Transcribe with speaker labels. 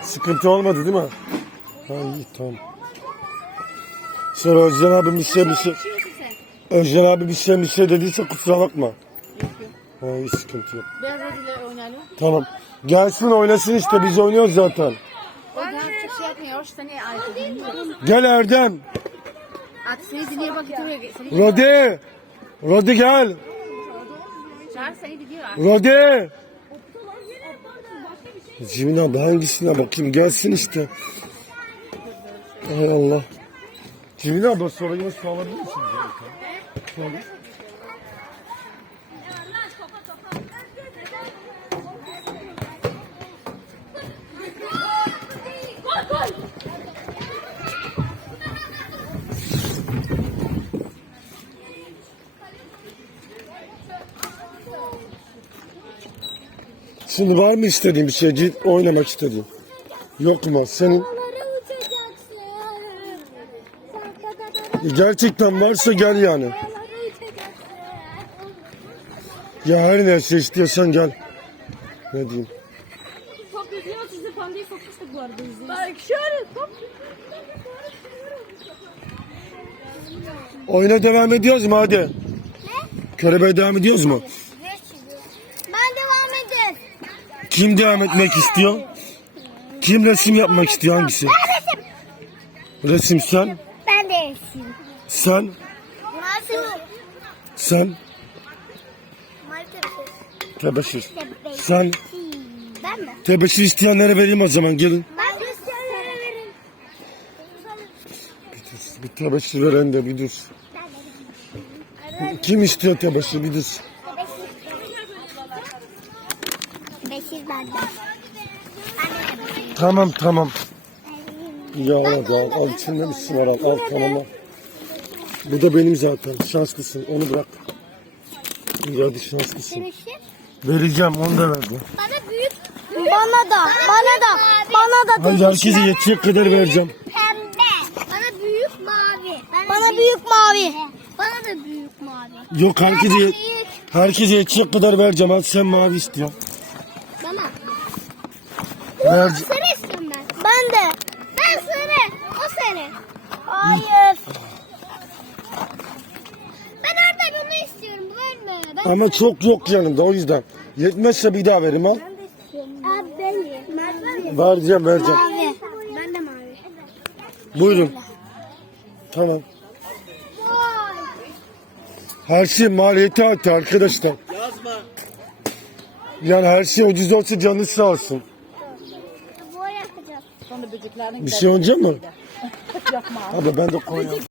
Speaker 1: Sıkıntı olmadı değil mi? Ha iyi tamam. Sonra Özcan abi bir şey. Özcan abi bir şey dediyse kusura bakma. Ha iyi sıkıntı yok.
Speaker 2: Ben Rodi'yle oynayalım.
Speaker 1: Tamam. Gelsin oynasın işte biz oynuyoruz zaten.
Speaker 2: O da şey yapmıyor. Seni ayrı.
Speaker 1: Gel Erdem.
Speaker 2: Artık seni dinliyor bak gidiyor.
Speaker 1: Rodi. Rodi gel.
Speaker 2: Çağır seni gidiyor.
Speaker 1: Rodi. Cimin abi hangisine bakayım gelsin işte. Hay Allah. Cimin abi sonra yine su alabilir misin? Sonra. Şimdi var mı istediğin bir şey? Oynamak istediğin? Yok mu? Senin? Gerçekten varsa gel yani. Ya her neyse istiyorsan gel. Ne diyeyim?
Speaker 3: Top yüzüyor sizi pandayı sokmuştuk bu arada.
Speaker 2: Bak şöyle top.
Speaker 1: Oyuna devam ediyoruz mu hadi? Ne? Körebeye devam ediyoruz mu?
Speaker 3: Ben devam edeyim.
Speaker 1: Kim devam etmek istiyor? Kim resim yapmak istiyor hangisi? Resim sen?
Speaker 3: Ben de resim.
Speaker 1: Sen?
Speaker 3: Nasıl?
Speaker 1: Sen? Tebeşir. Sen?
Speaker 3: Ben mi?
Speaker 1: Tebeşir isteyenlere vereyim o zaman gelin.
Speaker 3: Ben de isteyenlere veririm.
Speaker 1: Bir tebeşir veren de bir dur. Kim istiyor tebeşir bir dur.
Speaker 3: Beşir benden.
Speaker 1: Tamam. Ya al içinde bir su var al tamam al. Bu da benim zaten şanslısın onu bırak. İyi hadi şanslısın.
Speaker 3: Beşir.
Speaker 1: Vereceğim onu da verdim.
Speaker 3: Bana büyük. Bana da.
Speaker 1: Hayır herkese yetecek kadar vereceğim.
Speaker 3: Pembe. Bana büyük mavi. Bana büyük mavi. Bana da büyük mavi.
Speaker 1: Yok herkese yetecek kadar vereceğim. Hadi sen mavi istiyorsun.
Speaker 3: Bana.
Speaker 1: Ver.
Speaker 3: Sarı istiyorum ben. Ben de. Ben sarı. O sarı. Hayır. Ben oradan onu istiyorum. Bölme. Ben
Speaker 1: Ama çok yok yanımda o yüzden. Yetmezse bir daha verim al.
Speaker 3: de istiyorum. Abi ben.
Speaker 1: Vereceğim.
Speaker 3: Mavi. Ben de mavi.
Speaker 1: Buyurun. Tamam. Her şey maliyeti arttı arkadaşlar. Yazma. Yani her şey ucuz olsa canınız sağ olsun.
Speaker 3: Bu yapacağız.
Speaker 2: Sonra böceklerin
Speaker 1: Bir şey olacak mı?
Speaker 2: Yapma.
Speaker 1: Abi ben de koyayım.